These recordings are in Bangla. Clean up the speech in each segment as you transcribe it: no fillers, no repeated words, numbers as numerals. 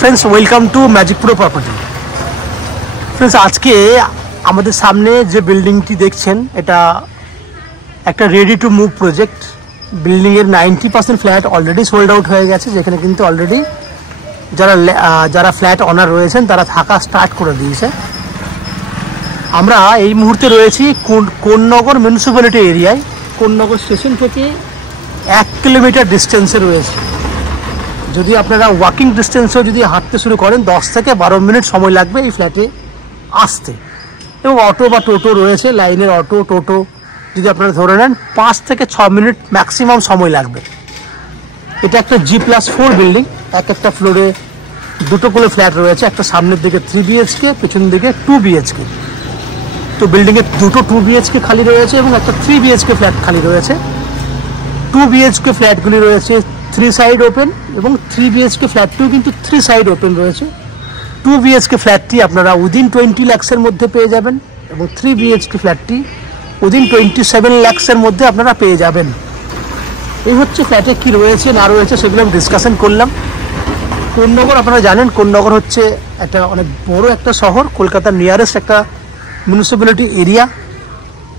Friends welcome to magic pro property. Friends आज के আমাদের সামনে যে বিল্ডিংটি দেখছেন এটা একটা ready to move project. Building এর 90% ফ্ল্যাট অলরেডি সোল্ড আউট হয়ে গেছে, যেখানে কিন্তু অলরেডি যারা ফ্ল্যাট ওনার রয়েছেন তারা থাকা স্টার্ট করে দিয়েছে। আমরা এই মুহূর্তে রয়েছি কোন্নগর মিউনিসিপ্যালিটি এরিয়ায়। কোন্নগর স্টেশন থেকে 1 কিলোমিটার ডিস্টেন্সে রয়েছে। যদি আপনারা ওয়াকিং ডিস্টেন্সেও যদি হাঁটতে শুরু করেন 10 থেকে 12 মিনিট সময় লাগবে এই ফ্ল্যাটে আসতে। এবং অটো বা টোটো রয়েছে, লাইনের অটো টোটো যদি আপনারা ধরে নেন 5 থেকে 6 মিনিট ম্যাক্সিমাম সময় লাগবে। এটা একটা G+4 বিল্ডিং। একটা ফ্লোরে দুটো করে ফ্ল্যাট রয়েছে, একটা সামনের দিকে 3 BHK, পেছন দিকে 2 BHK। তো বিল্ডিংয়ে দুটো 2 BHK খালি রয়েছে এবং একটা 3 BHK ফ্ল্যাট খালি রয়েছে। 2 BHK ফ্ল্যাটগুলি রয়েছে 3 সাইড ওপেন এবং 3 BHK ফ্ল্যাটটিও কিন্তু 3 সাইড ওপেন রয়েছে। 2 BHK ফ্ল্যাটটি আপনারা উইদিন 20 লাখসের মধ্যে পেয়ে যাবেন এবং 3 BHK ফ্ল্যাটটি উইদিন 27 লাখসের মধ্যে আপনারা পেয়ে যাবেন। এই হচ্ছে ফ্ল্যাটে কি রয়েছে না রয়েছে সেগুলো আমি ডিসকাশন করলাম। কোন্নগর আপনারা জানেন, কোন্নগর হচ্ছে একটা অনেক বড় একটা শহর, কলকাতার নিয়ারেস্ট একটা মিউনিসিপ্যালিটি এরিয়া।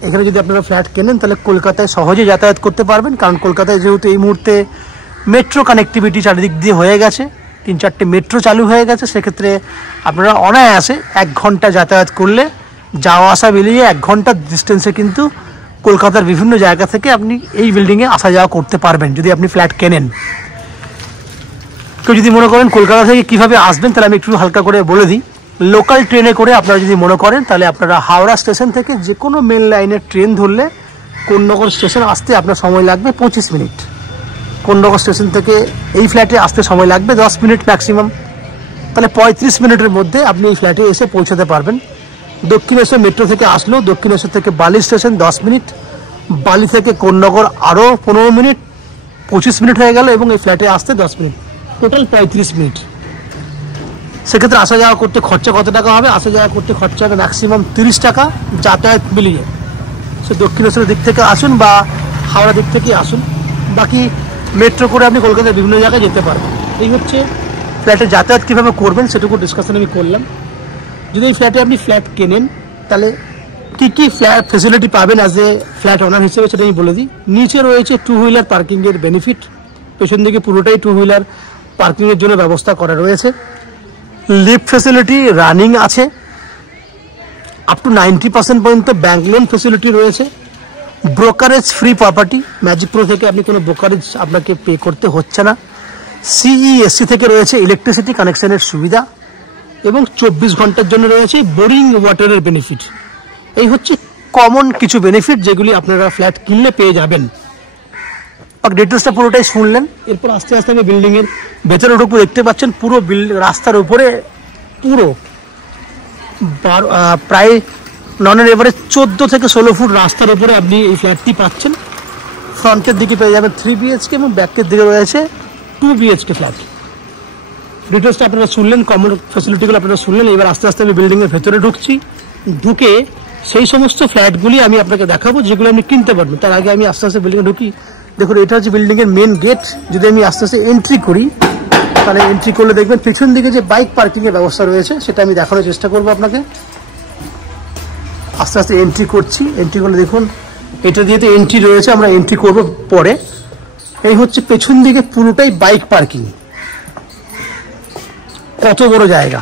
এখানে যদি আপনারা ফ্ল্যাট কেনেন তাহলে কলকাতায় সহজে যাতায়াত করতে পারবেন, কারণ কলকাতায় যেহেতু এই মুহূর্তে মেট্রো কানেক্টিভিটি চারিদিক দিয়ে হয়ে গেছে, 3-4টে মেট্রো চালু হয়ে গেছে। সেক্ষেত্রে আপনারা অনায়াসে 1 ঘন্টা যাতায়াত করলে যাওয়া আসা মিলিয়ে 1 ঘন্টার ডিস্টেন্সে কিন্তু কলকাতার বিভিন্ন জায়গা থেকে আপনি এই বিল্ডিংয়ে আসা যাওয়া করতে পারবেন যদি আপনি ফ্ল্যাট কেনেন। কেউ যদি মনে করেন কলকাতা থেকে কীভাবে আসবেন তাহলে আমি একটু হালকা করে বলে দিই। লোকাল ট্রেনে করে আপনারা যদি মনে করেন তাহলে আপনারা হাওড়া স্টেশন থেকে যে কোনো মেন লাইনের ট্রেন ধরলে কোন্নগর স্টেশন আসতে আপনার সময় লাগবে 25 মিনিট। কোন্নগর স্টেশন থেকে এই ফ্ল্যাটে আসতে সময় লাগবে 10 মিনিট ম্যাক্সিমাম। তাহলে 35 মিনিটের মধ্যে আপনি এই ফ্ল্যাটে এসে পৌঁছাতে পারবেন। দক্ষিণেশ্বর মেট্রো থেকে আসলেও দক্ষিণেশ্বর থেকে বালি স্টেশন 10 মিনিট, বালি থেকে কোন্নগর আরও 15 মিনিট, 25 মিনিট হয়ে গেল এবং এই ফ্ল্যাটে আসতে 10 মিনিট, টোটাল 35 মিনিট। সেক্ষেত্রে আসা যাওয়া করতে খরচা কত টাকা হবে? আসা যাওয়া করতে খরচা হবে ম্যাক্সিমাম 30 টাকা যাতায়াত মিলিয়ে। সে দক্ষিণেশ্বরের দিক থেকে আসুন বা হাওড়া দিক থেকে আসুন, বাকি মেট্রো করে আপনি কলকাতার বিভিন্ন জায়গায় যেতে পারবেন। এই হচ্ছে ফ্ল্যাটে যাতায়াত কীভাবে করবেন সেটুকু ডিসকাশন আমি করলাম। যদি এই ফ্ল্যাটে আপনি ফ্ল্যাট কেনেন তাহলে কী কী ফ্ল্যাট ফেসিলিটি পাবেন অ্যাজ এ ফ্ল্যাট ওনার হিসেবে সেটা আমি বলে দিই। নিচে রয়েছে 2 হুইলার পার্কিংয়ের বেনিফিট, পেছন দিকে পুরোটাই 2 হুইলার পার্কিংয়ের জন্য ব্যবস্থা করা রয়েছে। লিফট ফেসিলিটি রানিং আছে, আপ টু 90% পর্যন্ত ব্যাংক লোন ফেসিলিটি রয়েছে। Brokerage free property, magic pro থেকে আপনি কোনো ব্রোকারেজ আপনাকে পে করতে হচ্ছে না। CESC থেকে রয়েছে ইলেকট্রিসিটি কানেকশনের সুবিধা এবং 24 ঘন্টার জন্য রয়েছে বোরিং ওয়াটারের বেনিফিট। এই হচ্ছে কমন কিছু বেনিফিট যেগুলি আপনারা ফ্ল্যাট কিনলে পেয়ে যাবেন। ডিটেলসটা পুরোটাই শুনলেন। এরপর আস্তে আস্তে আমি বিল্ডিংয়ের ভেতরে ঢুকবো। দেখতে পাচ্ছেন পুরো রাস্তার উপরে পুরো প্রায় ননের এবারে 14 থেকে 16 ফুট রাস্তার উপরে আপনি এই ফ্ল্যাটটি পাচ্ছেন। ফ্রন্টের দিকে পেয়ে যাবেন 3 BHK এবং ব্যাকের দিকে রয়েছে 2 BHK ফ্ল্যাট। ডিটেলসটা আপনারা শুনলেন, কমন ফ্যাসিলিটিগুলো আপনারা শুনলেন। এবার আস্তে আস্তে আমি বিল্ডিংয়ের ভেতরে ঢুকছি। ঢুকে সেই সমস্ত ফ্ল্যাটগুলি আমি আপনাকে দেখাবো যেগুলো আপনি কিনতে পারবেন। তার আগে আমি আস্তে আস্তে বিল্ডিংয়ে ঢুকি। দেখুন এটা হচ্ছে বিল্ডিংয়ের মেন গেট। যদি আমি আস্তে আস্তে এন্ট্রি করি তাহলে এন্ট্রি করলে দেখবেন পেছন দিকে যে বাইক পার্কিংয়ের ব্যবস্থা রয়েছে সেটা আমি দেখানোর চেষ্টা করবো আপনাকে। আস্তে আস্তে এন্ট্রি করছি। এন্ট্রি করলে দেখুন এটা দিয়ে তো এন্ট্রি রয়েছে, আমরা এন্ট্রি করব পরে। এই হচ্ছে পেছন দিকে পুরোটাই বাইক পার্কিং। কত বড় জায়গা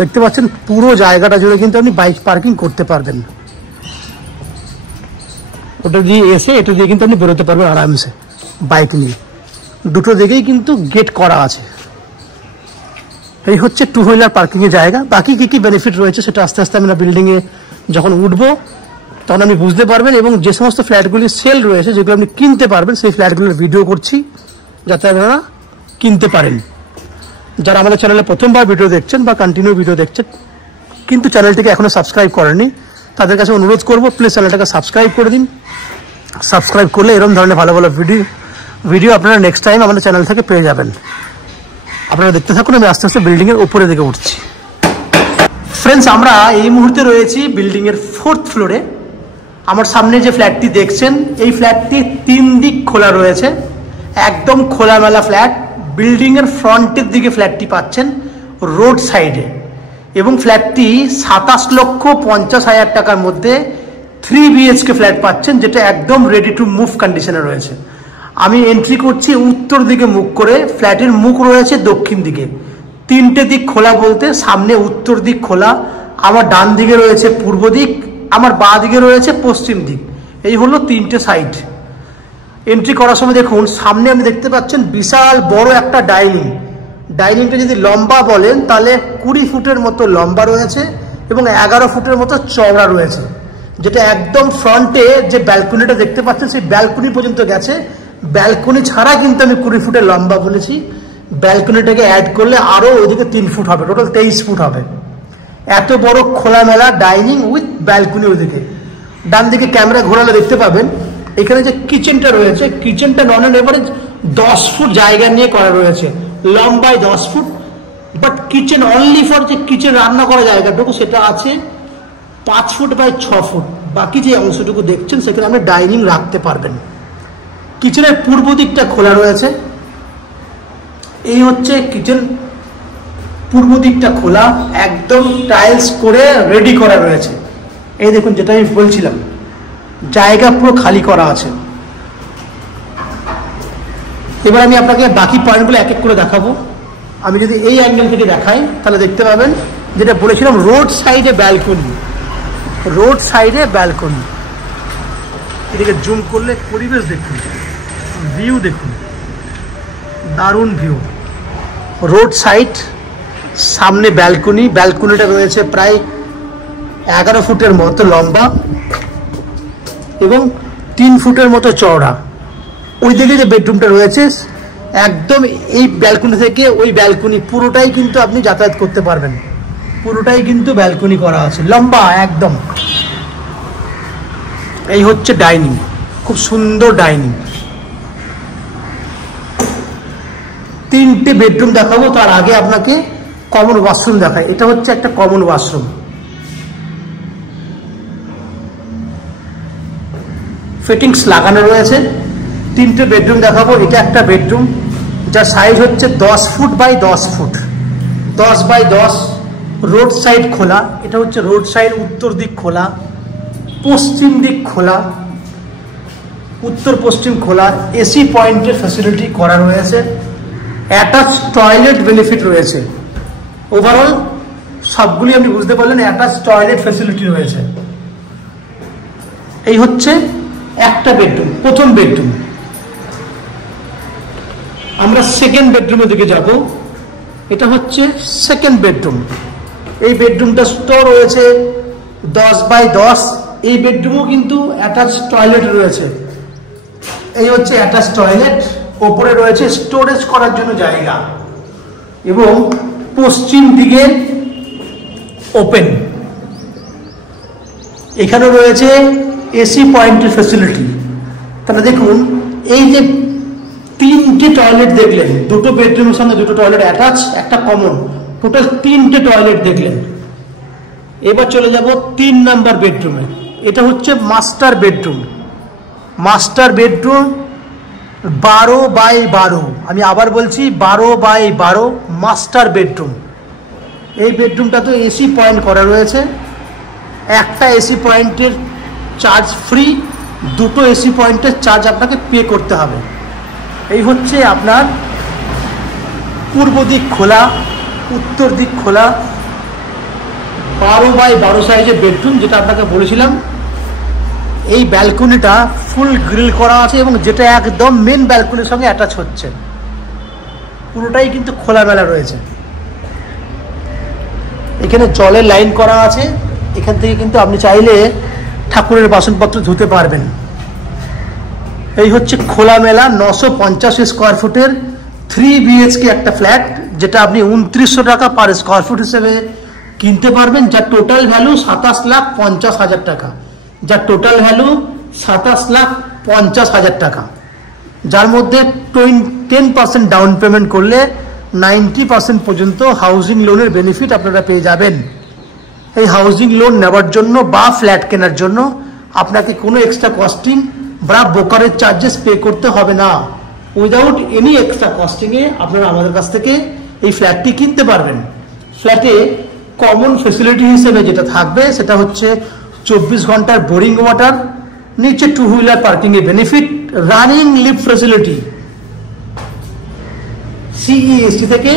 দেখতে পাচ্ছেন, পুরো জায়গাটা জুড়ে কিন্তু আপনি বাইক পার্কিং করতে পারবেন। ওটা দিয়ে এসে এটা দিয়ে কিন্তু আপনি বেরোতে পারবেন আরামসে বাইক নিয়ে। দুটো দিকেই কিন্তু গেট করা আছে। এই হচ্ছে 2 হুইলার পার্কিংয়ের জায়গা। বাকি কী কী বেনিফিট রয়েছে সেটা আস্তে আস্তে আমরা বিল্ডিংয়ে যখন উঠবো তখন আপনি বুঝতে পারবেন। এবং যে সমস্ত ফ্ল্যাটগুলি সেল রয়েছে যেগুলো আপনি কিনতে পারবেন সেই ফ্ল্যাটগুলোর ভিডিও করছি যাতে আপনারা কিনতে পারেন। যারা আমাদের চ্যানেলে প্রথমবার ভিডিও দেখছেন বা কন্টিনিউ ভিডিও দেখছেন কিন্তু চ্যানেলটিকে এখনও সাবস্ক্রাইব করেননি তাদের কাছে অনুরোধ করবো প্লিজ চ্যানেলটাকে সাবস্ক্রাইব করে দিন। সাবস্ক্রাইব করলে এরকম ধরনের ভালো ভালো ভিডিও আপনারা নেক্সট টাইম আমাদের চ্যানেল থেকে পেয়ে যাবেন। আপনারা দেখতে থাকুন, আমি আস্তে আস্তে বিল্ডিংয়ের উপরে দিকে উঠছি। ফ্রেন্ডস আমরা এই মুহূর্তে রয়েছি বিল্ডিংয়ের 4th ফ্লোরে। আমার সামনে যে ফ্ল্যাটটি দেখছেন এই ফ্ল্যাটটি 3 দিক খোলা রয়েছে, একদম খোলামেলা ফ্ল্যাট। বিল্ডিংয়ের ফ্রন্টের দিকে ফ্ল্যাটটি পাচ্ছেন রোড সাইডে, এবং ফ্ল্যাটটি 27,50,000 টাকার মধ্যে 3 BHK ফ্ল্যাট পাচ্ছেন, যেটা একদম রেডি টু মুভ কন্ডিশনে রয়েছে। আমি এন্ট্রি করছি উত্তর দিকে মুখ করে, ফ্ল্যাটের মুখ রয়েছে দক্ষিণ দিকে। 3টে দিক খোলা বলতে সামনে উত্তর দিক খোলা, আমার ডান দিকে রয়েছে পূর্ব দিক, আমার বাঁ দিকে রয়েছে পশ্চিম দিক। এই হলো 3টে সাইড। এন্ট্রি করার সময় দেখুন সামনে আপনি দেখতে পাচ্ছেন বিশাল বড় একটা ডাইনিংটা যদি লম্বা বলেন তাহলে 20 ফুটের মতো লম্বা রয়েছে এবং 11 ফুটের মতো চওড়া রয়েছে, যেটা একদম ফ্রন্টে যে ব্যালকনিটা দেখতে পাচ্ছেন সেই ব্যালকনি পর্যন্ত গেছে। ব্যালকনি ছাড়া কিন্তু আমি 20 ফুটের লম্বা বলেছি, ব্যালকনিটাকে অ্যাড করলে আরও ওইদিকে 3 ফুট হবে, টোটাল 23 ফুট হবে। এত বড় খোলামেলা ডাইনিং উইথ ব্যালকনি। ওইদিকে ডান দিকে ক্যামেরা ঘোরালে দেখতে পাবেন এখানে যে কিচেনটা রয়েছে, কিচেনটা নন অ্যান এভারেজ 10 ফুট জায়গা নিয়ে করা রয়েছে, লম্বায় 10 foot, but kitchen only for যে কিচেন রান্না করা জায়গাটুকু সেটা আছে 5 ফুট বাই 6 ফুট। বাকি যে অংশটুকু দেখছেন সেখানে আপনি ডাইনিং রাখতে পারবেন। কিচেনের পূর্ব দিকটা খোলা রয়েছে, এই হচ্ছে কিচেন, পূর্ব দিকটা খোলা, একদম টাইলস করে রেডি করা রয়েছে। এই দেখুন যেটা আমি বলছিলাম, জায়গা পুরো খালি করা আছে। এবার আমি আপনাকে বাকি পয়েন্টগুলো এক এক করে দেখাবো। আমি যদি এই অ্যাঙ্গেল থেকে দেখাই তাহলে দেখতে পাবেন যেটা বলেছিলাম রোড সাইডে ব্যালকনি, রোড সাইডে ব্যালকনি। এদিকে জুম করলে পরিবেশ দেখুন, ভিউ দেখুন, দারুণ ভিউ। রোড সাইড, সামনে ব্যালকনি, ব্যালকনিটা রয়েছে প্রায় 11 ফুটের মতো লম্বা এবং 3 ফুটের মতো চওড়া। ওই দিকে যে বেডরুমটা রয়েছে একদম এই ব্যালকনি থেকে ওই ব্যালকনি পুরোটাই কিন্তু আপনি যাতায়াত করতে পারবেন, পুরোটাই কিন্তু ব্যালকনি করা আছে, লম্বা একদম। এই হচ্ছে ডাইনিং, খুব সুন্দর ডাইনিং। 3টে বেডরুম দেখাবো, তার আগে আপনাকে কমন ওয়াশরুম দেখাই। এটা হচ্ছে একটা কমন ওয়াশরুম, ফিটিংস লাগানো রয়েছে। 3টে বেডরুম দেখাবো। এটা একটা বেডরুম যার সাইজ হচ্ছে 10 feet by 10 feet, 10 by 10, road side খোলা। এটা হচ্ছে রোড সাইড, উত্তর দিক খোলা, পশ্চিম দিক খোলা, উত্তর পশ্চিম খোলা। এসি পয়েন্টের ফ্যাসিলিটি করা রয়েছে, অ্যাটাচ টয়লেট বেনিফিট রয়েছে। ওভারঅল সবগুলি আপনি বুঝতে পারলেন, অ্যাটাচ টয়লেট ফ্যাসিলিটি রয়েছে। এই হচ্ছে একটা বেডরুম, প্রথম বেডরুম। আমরা সেকেন্ড বেডরুমের দিকে যাব। এটা হচ্ছে সেকেন্ড বেডরুম। এই বেডরুমটা স্টোর রয়েছে 10 বাই 10। এই বেডরুমও কিন্তু অ্যাটাচ টয়লেট রয়েছে। এই হচ্ছে অ্যাটাচ টয়লেট, ওপরে রয়েছে স্টোরেজ করার জন্য জায়গা এবং পশ্চিম দিকে ওপেন। এখানে রয়েছে এসি পয়েন্টের ফ্যাসিলিটি। তাহলে দেখুন এই যে 3টে টয়লেট দেখলেন, 2টো বেডরুমের সঙ্গে 2টো টয়লেট অ্যাটাচ, একটা কমন, টোটাল 3টে টয়লেট দেখলেন। এবার চলে যাব 3 নাম্বার বেডরুমে। এটা হচ্ছে master bedroom. Master bedroom 12 by 12, আমি আবার বলছি 12 বাই 12 মাস্টার বেডরুম। এই বেডরুমটা তো এসি পয়েন্ট করা রয়েছে। একটা এসি পয়েন্টের চার্জ ফ্রি, 2টো এসি পয়েন্টের চার্জ আপনাকে পে করতে হবে। এই হচ্ছে আপনার পূর্ব দিক খোলা, উত্তর দিক খোলা, 12 বাই 12 সাইজের বেডরুম, যেটা আপনাকে বলেছিলাম। এই ব্যালকনিটা ফুল গ্রিল করা আছে এবং যেটা একদম মেন ব্যালকনির সঙ্গে অ্যাটাচ হচ্ছে, পুরোটাই কিন্তু খোলামেলা রয়েছে। এখানে জলের লাইন করা আছে, এখান থেকে কিন্তু আপনি চাইলে ঠাকুরের বাসনপত্র ধুতে পারবেন। এই হচ্ছে খোলামেলা 950 স্কোয়ার ফুটের 3 BHK একটা ফ্ল্যাট, যেটা আপনি 2900 টাকা পার স্কোয়ার ফুট হিসেবে কিনতে পারবেন, যার টোটাল ভ্যালু 27,50,000 টাকা, যার টোটাল ভ্যালু 27,50,000 টাকা, যার মধ্যে 10% ডাউন পেমেন্ট করলে 90% পর্যন্ত হাউজিং লোনের বেনিফিট আপনারা পেয়ে যাবেন। এই হাউজিং লোন নেওয়ার জন্য বা ফ্ল্যাট কেনার জন্য আপনাকে কোনো এক্সট্রা কস্টিং বা ব্রোকারেজ চার্জেস পে করতে হবে না। উইদাউট এনি এক্সট্রা কস্টিংয়ে আপনারা আমাদের কাছ থেকে এই ফ্ল্যাটটি কিনতে পারবেন। ফ্ল্যাটে কমন ফেসিলিটি হিসেবে যেটা থাকবে সেটা হচ্ছে 24 ঘন্টার বোরিং ওয়াটার, নিচে 2 হুইলার পার্কিংয়ের বেনিফিট, রানিং লিফট ফেসিলিটি, সিইএসটি থেকে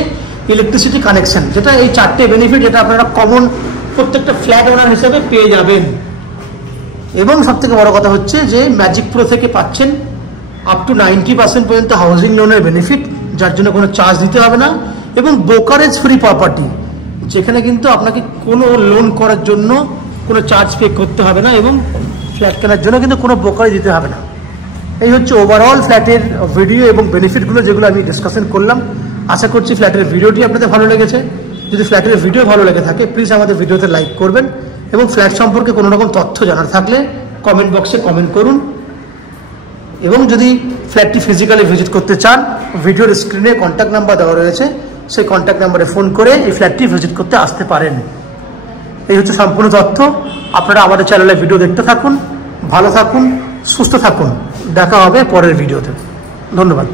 ইলেকট্রিসিটি কানেকশন, যেটা এই 4টে বেনিফিট যেটা আপনারা কমন প্রত্যেকটা ফ্ল্যাট ওনার হিসেবে পেয়ে যাবেন। এবং সবথেকে বড় কথা হচ্ছে যে ম্যাজিক প্রো থেকে পাচ্ছেন আপ টু 90% পর্যন্ত হাউজিং লোনের বেনিফিট, যার জন্য কোনো চার্জ দিতে হবে না, এবং ব্রোকারেজ ফ্রি প্রপার্টি, যেখানে কিন্তু আপনাকে কোনো লোন করার জন্য কোনো চার্জ পে করতে হবে না, এবং ফ্ল্যাট কেনার জন্য কিন্তু কোনো ব্রোকারেজ দিতে হবে না। এই হচ্ছে ওভারঅল ফ্ল্যাটের ভিডিও এবং বেনিফিটগুলো যেগুলো আমি ডিসকাশন করলাম। আশা করছি ফ্ল্যাটের ভিডিওটি আপনাদের ভালো লেগেছে। যদি ফ্ল্যাটের ভিডিও ভালো লেগে থাকে প্লিজ আমাদের ভিডিওতে লাইক করবেন, এবং ফ্ল্যাট সম্পর্কে কোনো রকম তথ্য জানার থাকলে কমেন্ট বক্সে কমেন্ট করুন। এবং যদি ফ্ল্যাটটি ফিজিক্যালি ভিজিট করতে চান, ভিডিওর স্ক্রিনে কন্ট্যাক্ট নাম্বার দেওয়া রয়েছে, সেই কন্ট্যাক্ট নাম্বারে ফোন করে এই ফ্ল্যাটটি ভিজিট করতে আসতে পারেন। এই হচ্ছে সম্পূর্ণ তথ্য। আপনারা আমাদের চ্যানেলে ভিডিও দেখতে থাকুন, ভালো থাকুন, সুস্থ থাকুন। দেখা হবে পরের ভিডিওতে। ধন্যবাদ।